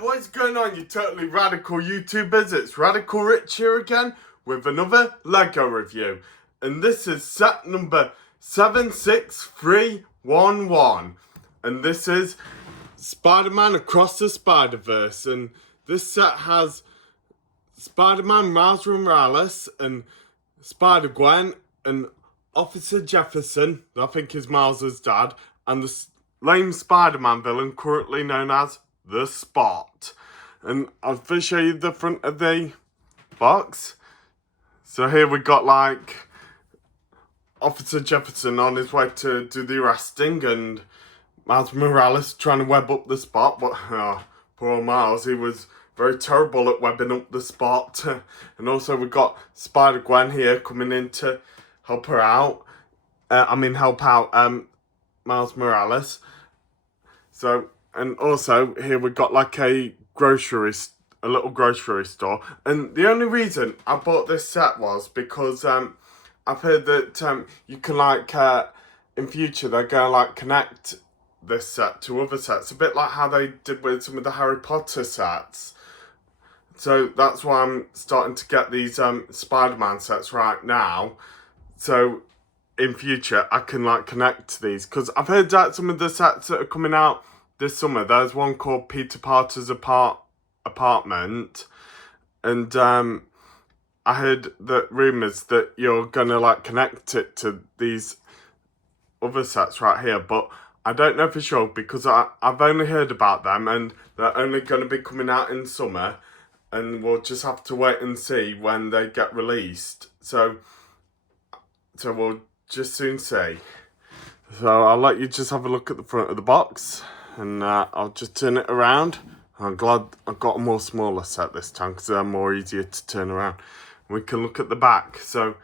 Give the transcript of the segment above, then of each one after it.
What is going on, you totally radical YouTubers? It's Radical Rich here again with another Lego review. And this is set number 76311. And this is Spider-Man Across the Spider-Verse. And this set has Spider-Man Miles Morales and Spider-Gwen and Officer Jefferson, I think is Miles' dad, and the lame Spider-Man villain currently known as The Spot. And I'll first show you the front of the box. So here we got like Officer Jefferson on his way to do the arresting and Miles Morales trying to web up the Spot, but poor Miles, he was very terrible at webbing up the Spot. And also we got Spider-Gwen here coming in to help her out. Help out Miles Morales. So, and also here we got like a little grocery store. And the only reason I bought this set was because I've heard that you can like in future they're gonna like connect this set to other sets, a bit like how they did with some of the Harry Potter sets. So that's why I'm starting to get these Spider-Man sets right now. So in future I can like connect these, because I've heard that some of the sets that are coming out this summer, there's one called Peter Parker's Apartment, and I heard that rumours that you're gonna like connect it to these other sets right here, but I don't know for sure because I've only heard about them and they're only going to be coming out in summer, and we'll just have to wait and see when they get released. So we'll just soon see. So I'll let you just have a look at the front of the box, and I'll just turn it around. I'm glad I've got a more smaller set this time because they're more easier to turn around. We can look at the back. So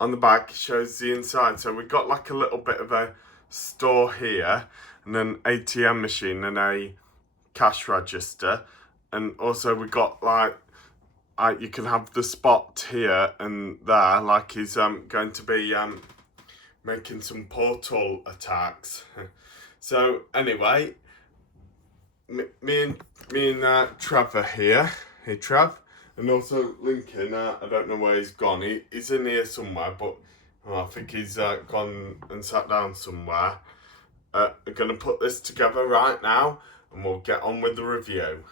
on the back it shows the inside. So we've got like a little bit of a store here, and an ATM machine and a cash register. And also we got like you can have the Spot here and there, like he's going to be making some portal attacks. So anyway, me and Trevor here. Hey Trev. And also Lincoln, I don't know where he's gone. He's in here somewhere, but I think he's gone and sat down somewhere. I'm going to put this together right now and we'll get on with the review.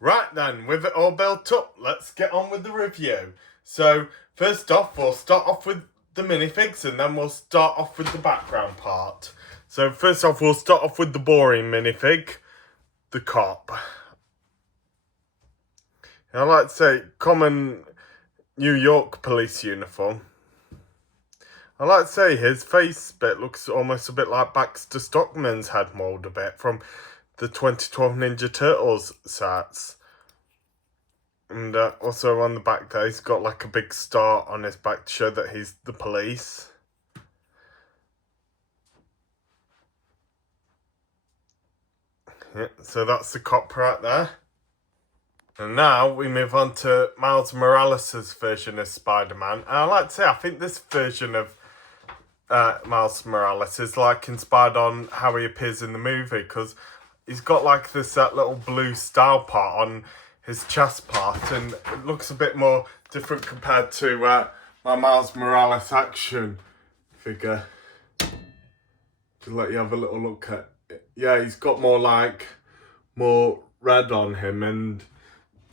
Right then, with it all built up, let's get on with the review. So first off, we'll start off with the minifigs and then we'll start off with the background part. So first off, we'll start off with the boring minifig, the cop. I like to say common New York police uniform. I like to say his face bit looks almost a bit like Baxter Stockman's head mould a bit from the 2012 Ninja Turtles sets. And also on the back there, he's got like a big star on his back to show that he's the police. Yeah, so that's the cop right there. And now we move on to Miles Morales' version of Spider-Man. And I like to say, I think this version of Miles Morales is like inspired on how he appears in the movie, because he's got like this little blue style part on his chest part, and it looks a bit more different compared to my Miles Morales action figure. To let you have a little look at it. Yeah, he's got more red on him, and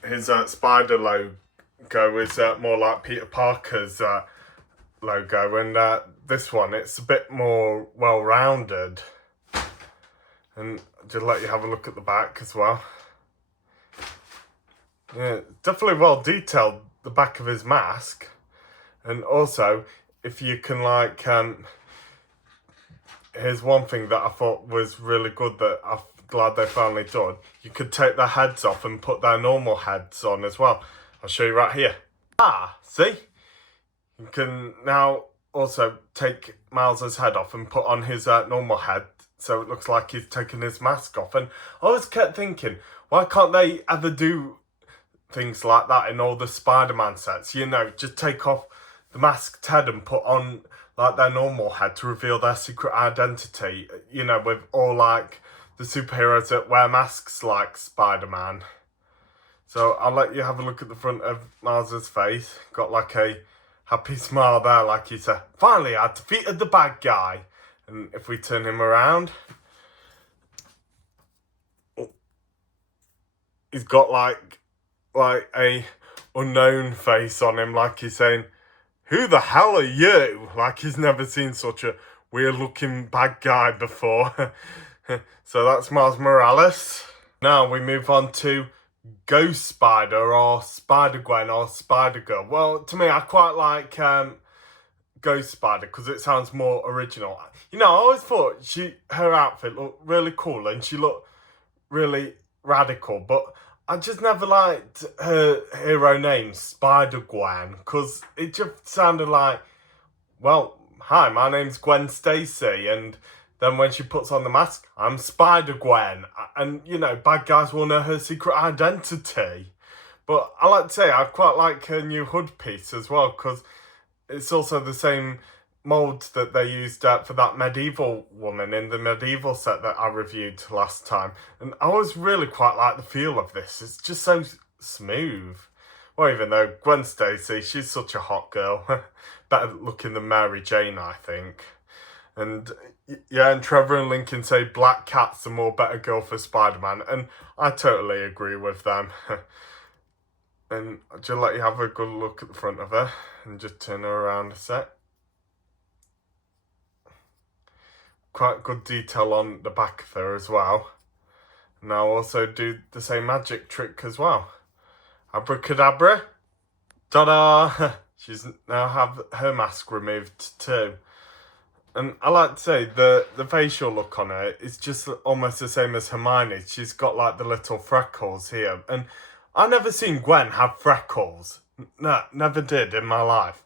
his spider logo is more like Peter Parker's logo, and this one, it's a bit more well-rounded. And just let you have a look at the back as well. Yeah, definitely well detailed, the back of his mask. And also, if you can like, here's one thing that I thought was really good that I'm glad they finally done. You could take their heads off and put their normal heads on as well. I'll show you right here. See? You can now also take Miles's head off and put on his normal head, so it looks like he's taken his mask off. And I always kept thinking, why can't they ever do things like that in all the Spider-Man sets? You know, just take off the masked head and put on like their normal head to reveal their secret identity. You know, with all like the superheroes that wear masks like Spider-Man. So I'll let you have a look at the front of Miles's face. Got like a happy smile there, like he said, finally I defeated the bad guy. And if we turn him around, he's got like a unknown face on him, like he's saying, who the hell are you? Like he's never seen such a weird looking bad guy before. So that's Miles Morales. Now we move on to Ghost Spider or Spider-Gwen or Spider-Girl. Well, to me, I quite like Ghost Spider because it sounds more original. You know, I always thought her outfit looked really cool and she looked really radical, but I just never liked her hero name, Spider-Gwen, because it just sounded like, well, hi, my name's Gwen Stacy, and then when she puts on the mask, I'm Spider-Gwen. And, you know, bad guys will know her secret identity. But I like to say, I quite like her new hood piece as well, because it's also the same mould that they used for that medieval woman in the medieval set that I reviewed last time. And I always really quite like the feel of this. It's just so smooth. Well, even though Gwen Stacy, she's such a hot girl. Better looking than Mary Jane, I think. And yeah, and Trevor and Lincoln say Black Cat's the more better girl for Spider-Man. And I totally agree with them. And I'll just let you have a good look at the front of her. And just turn her around a sec. Quite good detail on the back of her as well. And I'll also do the same magic trick as well. Abracadabra. Ta-da! She's now have her mask removed too. And I like to say the facial look on her is just almost the same as Hermione's. She's got like the little freckles here. And I never seen Gwen have freckles. No, never did in my life.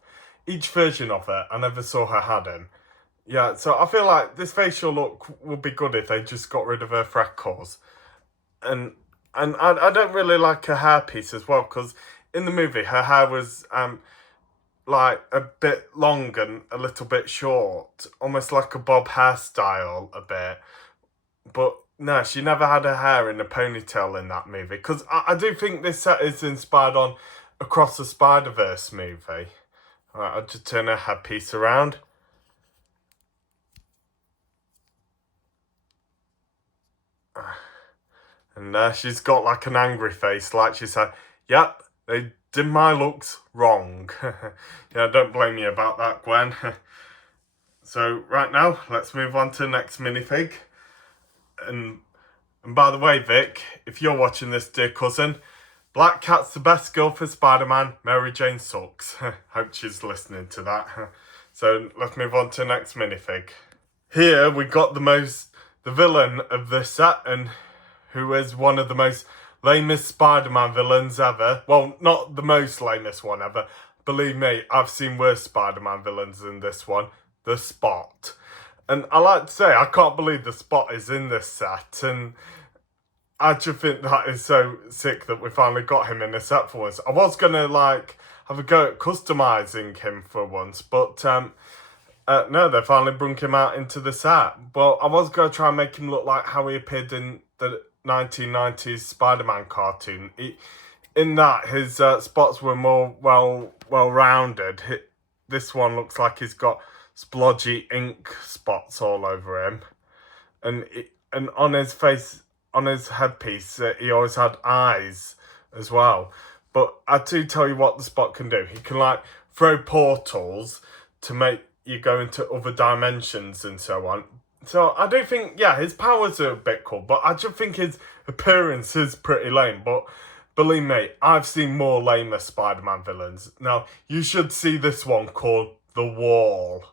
Each version of her, I never saw her had them. Yeah, so I feel like this facial look would be good if they just got rid of her freckles. And I don't really like her hairpiece as well, because in the movie her hair was like a bit long and a little bit short, almost like a bob hairstyle a bit. But no, she never had her hair in a ponytail in that movie, because I do think this set is inspired on Across the Spider-Verse movie. Alright, I'll just turn her headpiece around. And she's got like an angry face, like she said, yep, they did my looks wrong. Yeah, don't blame me about that, Gwen. So right now, let's move on to the next minifig. And by the way, Vic, if you're watching this, dear cousin, Black Cat's the best girl for Spider-Man, Mary Jane sucks. Hope she's listening to that. So let's move on to the next minifig. Here we got the villain of this set, and who is one of the most lamest Spider-Man villains ever. Well, not the most lamest one ever. Believe me, I've seen worse Spider-Man villains than this one. The Spot. And I like to say, I can't believe the Spot is in this set. And I just think that is so sick that we finally got him in the set for once. I was going to, like, have a go at customising him for once. But, no, they finally brought him out into the set. Well, I was going to try and make him look like how he appeared in the 1990s Spider-Man cartoon. In that, his spots were more well-rounded. This one looks like he's got splodgy ink spots all over him. And on his face, on his headpiece, he always had eyes as well. But I do tell you what the Spot can do. He can, like, throw portals to make you go into other dimensions and so on. So I do think, yeah, his powers are a bit cool, but I just think his appearance is pretty lame. But believe me, I've seen more lamer Spider-Man villains. Now, you should see this one called The Wall.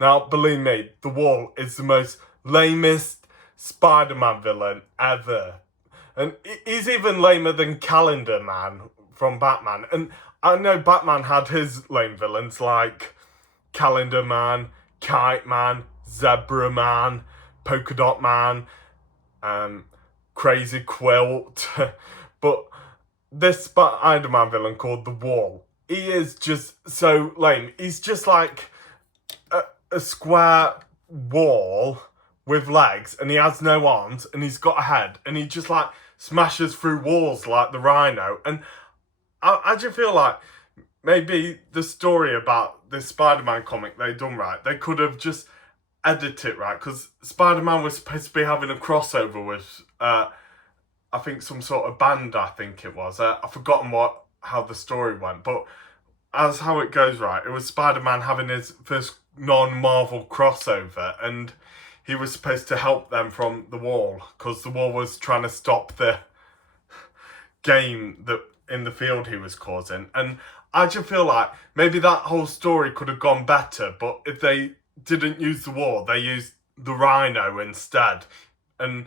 Now, believe me, The Wall is the most lamest Spider-Man villain ever. And he's even lamer than Calendar Man from Batman. And I know Batman had his lame villains like Calendar Man, Kite Man, Zebra Man, Polka Dot Man, Crazy Quilt. But this Spider-Man villain called The Wall, he is just so lame. He's just like a square wall with legs, and he has no arms, and he's got a head, and he just like smashes through walls like the Rhino. And I just feel like maybe the story about this Spider-Man comic they done right, they could have just edited it right, because Spider-Man was supposed to be having a crossover with I think some sort of band, I think it was. I've forgotten how the story went, but as how it goes right, it was Spider-Man having his first non-Marvel crossover, and he was supposed to help them from the wall, because the wall was trying to stop the game that in the field he was causing. And I just feel like maybe that whole story could have gone better, but if they didn't use the wall, they used the Rhino instead. And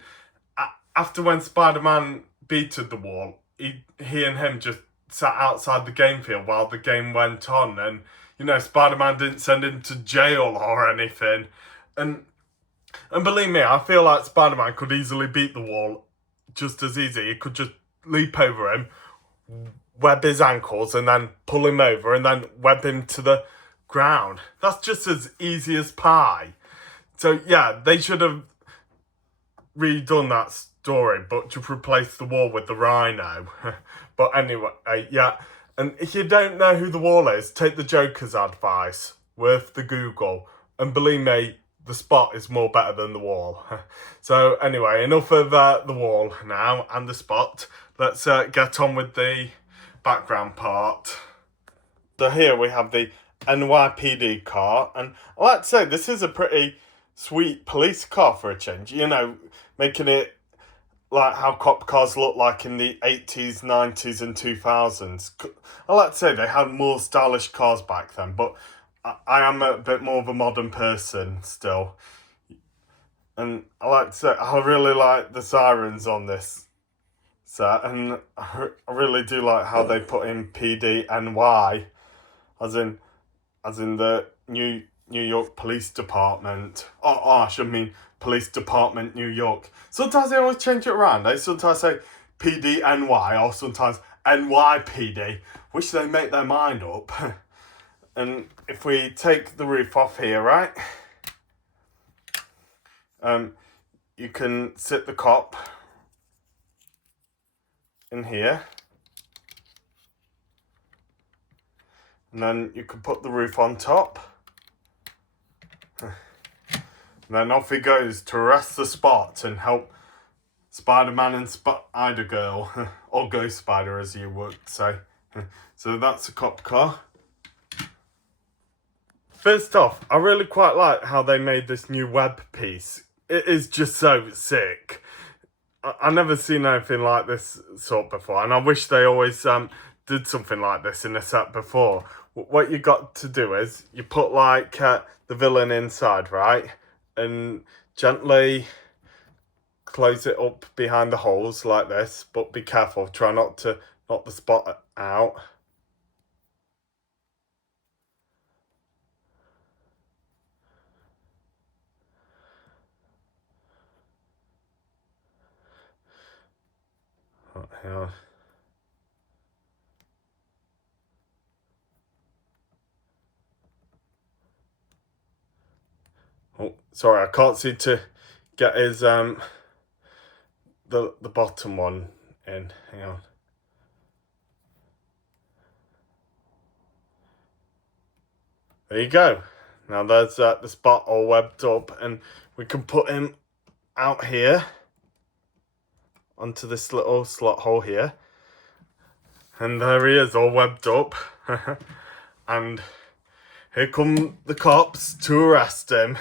after when Spider-Man beated the wall, he and him just sat outside the game field while the game went on, and you know, Spider-Man didn't send him to jail or anything. And believe me, I feel like Spider-Man could easily beat the wall just as easy. He could just leap over him, web his ankles, and then pull him over, and then web him to the ground. That's just as easy as pie. So yeah, they should have redone that story, but to replace the wall with the Rhino. But anyway, yeah. And if you don't know who the wall is, take the Joker's advice, worth the Google. And believe me, the Spot is more better than the wall. So anyway, enough of the wall now and the Spot. Let's get on with the background part. So here we have the NYPD car, and I like to say this is a pretty sweet police car for a change. You know, making it like how cop cars look like in the 80s, 90s and 2000s. I like to say they had more stylish cars back then, but I am a bit more of a modern person still. And I like to say I really like the sirens on this set, and I really do like how they put in PDNY, as in the New York Police Department. Oh, I should mean Police Department, New York. Sometimes they always change it around. They sometimes say PDNY or sometimes NYPD, which they make their mind up. And if we take the roof off here, right? You can sit the cop in here. And then you can put the roof on top. And then off he goes to arrest the Spot and help Spider-Man and Spider-Girl, or Ghost Spider as you would say. So that's a cop car. First off, I really quite like how they made this new web piece. It is just so sick. I've never seen anything like this sort before, and I wish they always did something like this in a set before. What you got to do is you put like the villain inside, right, and gently close it up behind the holes like this, but be careful, try not to knock the Spot out. Yeah. Oh, sorry, I can't seem to get his the bottom one in. Hang on. There you go. Now there's the Spot all webbed up, and we can put him out here onto this little slot hole here. And there he is, all webbed up. And here come the cops to arrest him.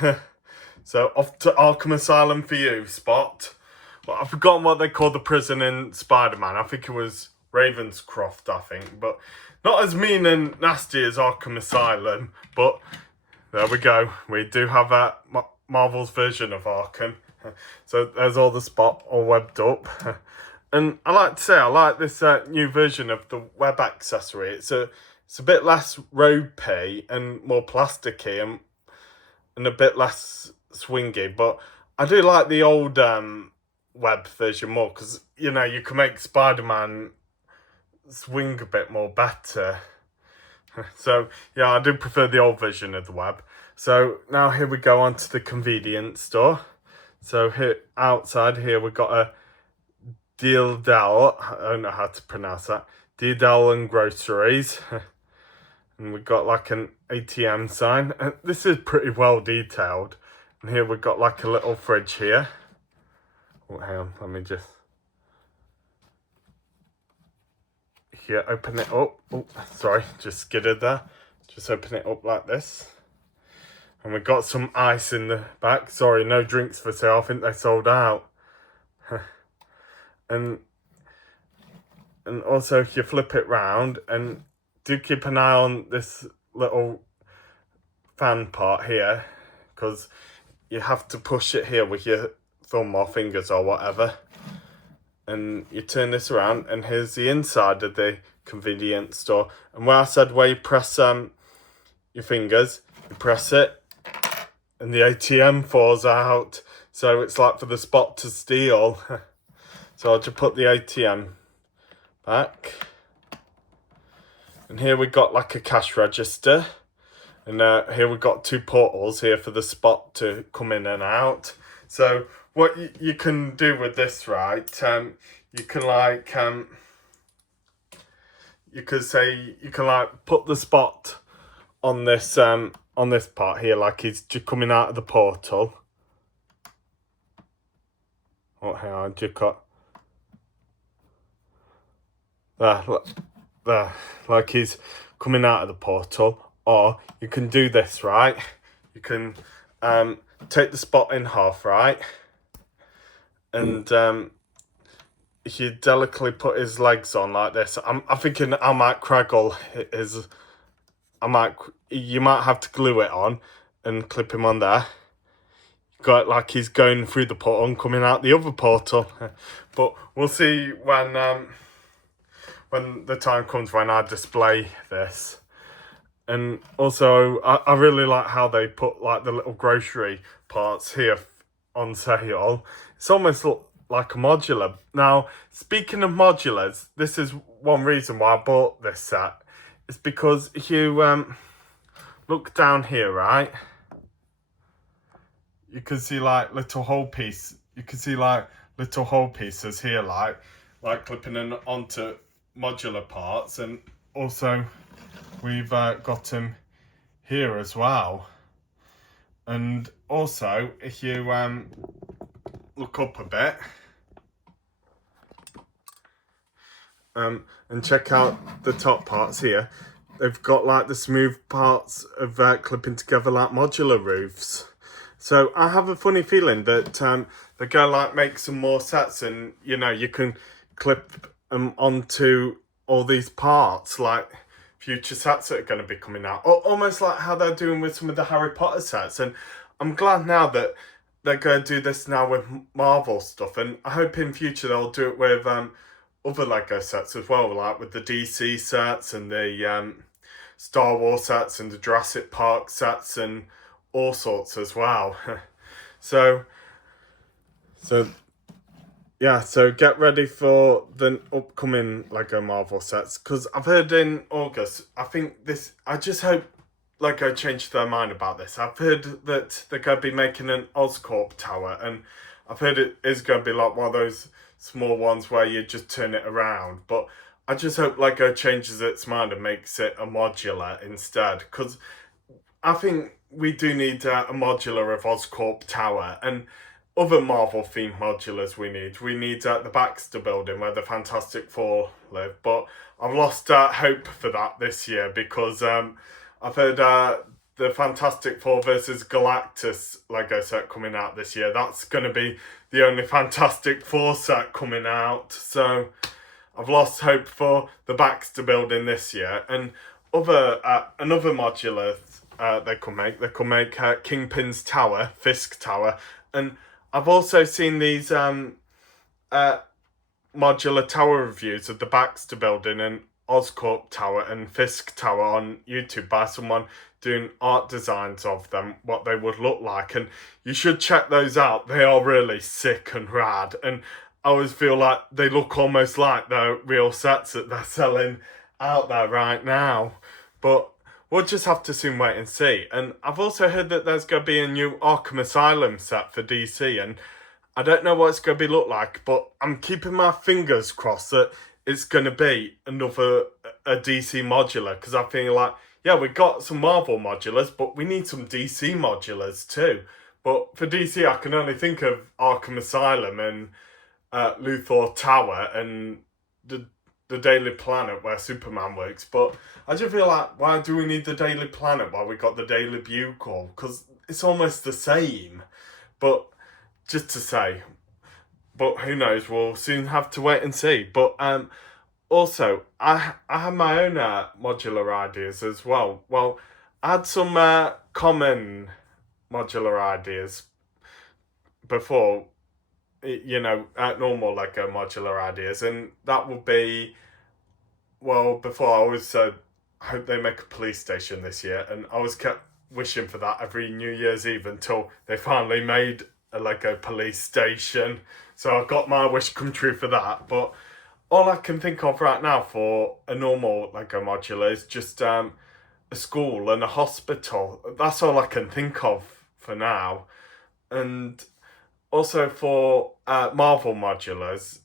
So off to Arkham Asylum for you, Spot. Well, I've forgotten what they call the prison in Spider-Man. I think it was Ravenscroft, I think. But not as mean and nasty as Arkham Asylum. But there we go. We do have a Marvel's version of Arkham. So there's all the Spot all webbed up. And I like to say, I like this new version of the web accessory. It's a bit less ropey and more plasticky and a bit less swingy. But I do like the old web version more, because, you know, you can make Spider-Man swing a bit more better. So, yeah, I do prefer the old version of the web. So now here we go on to the convenience store. So here outside here we've got a Deal, I don't know how to pronounce that, Deal and Groceries. And we've got like an ATM sign. And this is pretty well detailed. And here we've got like a little fridge here. Oh, hang on, let me just... Here, open it up. Oh, sorry, just skidded there. Just open it up like this. And we've got some ice in the back. Sorry, no drinks for sale. I think they sold out. and also, if you flip it round, and do keep an eye on this little fan part here, because you have to push it here with your thumb or fingers or whatever. And you turn this around, and here's the inside of the convenience store. And where I said where you press your fingers, you press it, and the ATM falls out. So it's like for the spot to steal. So I'll just put the ATM back. And here we got like a cash register. And here we've got 2 portals here for the spot to come in and out. So what you can do with this, right? You can like you could say you can like put the spot on this part here, like he's just coming out of the portal. Oh, hang on, just got there, like he's coming out of the portal. Or you can do this, right? You can take the spot in half, right? And if you delicately put his legs on like this, I'm thinking I might craggle his. You might have to glue it on and clip him on there. Got it like he's going through the portal and coming out the other portal. But we'll see when the time comes when I display this. And also, I really like how they put like the little grocery parts here on sale. It's almost like a modular. Now, speaking of modulars, this is one reason why I bought this set. It's because if you look down here, right, you can see like little hole piece. You can see like little hole pieces here, like clipping in onto modular parts. And also, we've got them here as well. And also, if you look up a bit and check out the top parts here, they've got like the smooth parts of clipping together like modular roofs. So I have a funny feeling that they're going to like make some more sets, and you know, you can clip them onto all these parts like future sets that are going to be coming out, or almost like how they're doing with some of the Harry Potter sets. And I'm glad now that they're going to do this now with Marvel stuff, and I hope in future they'll do it with other Lego sets as well, like with the DC sets and the Star Wars sets and the Jurassic Park sets and all sorts as well. so yeah, so get ready for the upcoming Lego Marvel sets, because I've heard in August, I just hope Lego changed their mind about this. I've heard that they're going to be making an Oscorp tower, and I've heard it is going to be like one of those small ones where you just turn it around. But I just hope Lego changes its mind and makes it a modular instead, because I think we do need a modular of Oscorp tower, and other Marvel themed modulars we need the Baxter building where the Fantastic Four live. But I've lost hope for that this year, because I've heard the Fantastic Four versus Galactus Lego set coming out this year. That's going to be the only Fantastic Four set coming out. So I've lost hope for the Baxter building this year. And another modular they could make Kingpin's Tower, Fisk Tower. And I've also seen these modular tower reviews of the Baxter building and Oscorp Tower and Fisk Tower on YouTube by someone doing art designs of them, what they would look like. And you should check those out. They are really sick and rad. And I always feel like they look almost like the real sets that they're selling out there right now. But we'll just have to soon wait and see. And I've also heard that there's going to be a new Arkham Asylum set for DC. And I don't know what it's going to be look like, but I'm keeping my fingers crossed that it's going to be another a DC modular, because I feel like, yeah, we got some Marvel modulars, but we need some DC modulars too. But for DC, I can only think of Arkham Asylum and Luthor Tower and the Daily Planet where Superman works. But I just feel like, why do we need the Daily Planet while we got the Daily Bugle? Because it's almost the same. But just to say, but who knows? We'll soon have to wait and see. But also, I have my own modular ideas as well. Well, I had some common modular ideas before, normal Lego modular ideas, and that would be, well, before I always said, I hope they make a police station this year, and I always kept wishing for that every New Year's Eve until they finally made a Lego police station. So I got my wish come true for that. But all I can think of right now for a normal Lego modular is just a school and a hospital. That's all I can think of for now. And also for Marvel modulars,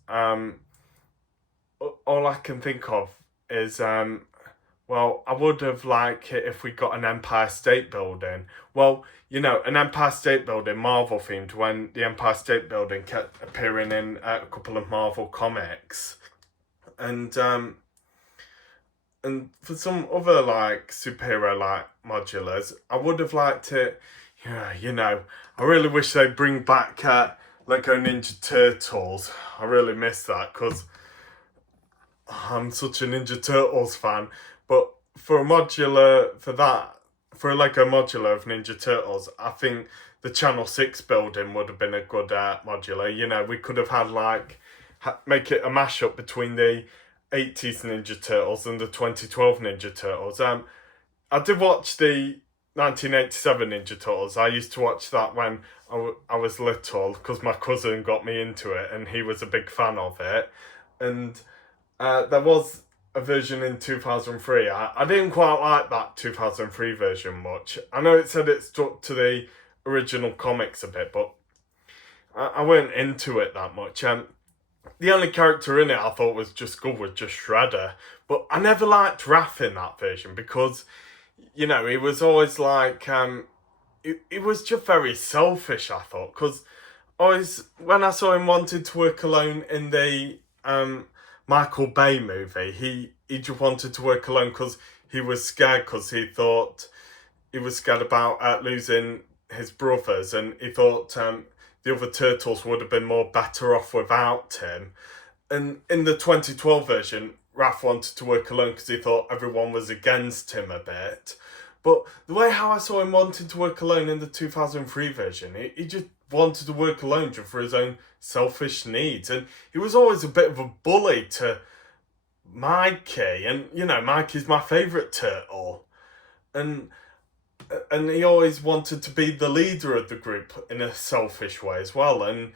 all I can think of is, well, I would have liked it if we got an Empire State Building. Well, an Empire State Building, Marvel themed, when the Empire State Building kept appearing in a couple of Marvel comics. And for some other superhero modulars, I would have liked it. Yeah, I really wish they'd bring back Lego Ninja Turtles. I really miss that because I'm such a Ninja Turtles fan. But for a modular, for a Lego modular of Ninja Turtles, I think the Channel 6 building would have been a good modular. We could have had make it a mashup between the 80s Ninja Turtles and the 2012 Ninja Turtles. I did watch the 1987 Ninja Turtles. I used to watch that when I was little because my cousin got me into it and he was a big fan of it. And there was a version in 2003. I didn't quite like that 2003 version much. I know it said it stuck to the original comics a bit, but I weren't into it that much. The only character in it I thought was just good was just Shredder. But I never liked Raph in that version because, he was always he was just very selfish, I thought. Because when I saw him wanted to work alone in the Michael Bay movie, he just wanted to work alone because he was scared, because he thought he was scared about losing his brothers, and he thought the other turtles would have been better off without him. And in the 2012 version, Raph wanted to work alone because he thought everyone was against him a bit. But the way how I saw him wanting to work alone in the 2003 version, he just wanted to work alone just for his own selfish needs. And he was always a bit of a bully to Mikey. And, Mikey's my favourite turtle. And he always wanted to be the leader of the group in a selfish way as well. And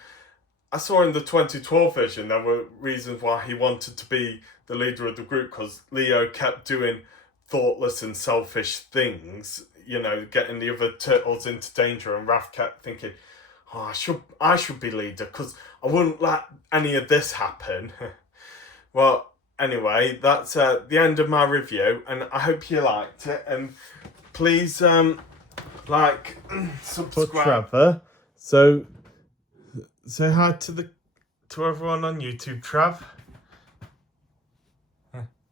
I saw in the 2012 version there were reasons why he wanted to be the leader of the group, because Leo kept doing thoughtless and selfish things, getting the other turtles into danger, and Raph kept thinking, oh, I should be leader because I wouldn't let any of this happen. Well, anyway, that's the end of my review, and I hope you liked it, and please subscribe. For Trevor. So say hi to everyone on YouTube, Trav.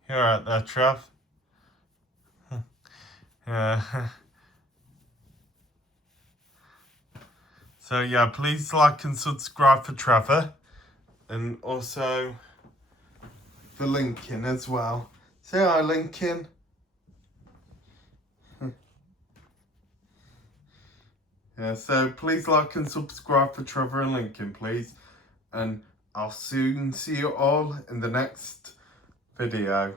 You're right there, Trav. So yeah, please like and subscribe for Trevor, and also for Lincoln as well. Say hi, Lincoln. Yeah, so please like and subscribe for Trevor and Lincoln, please. And I'll soon see you all in the next video.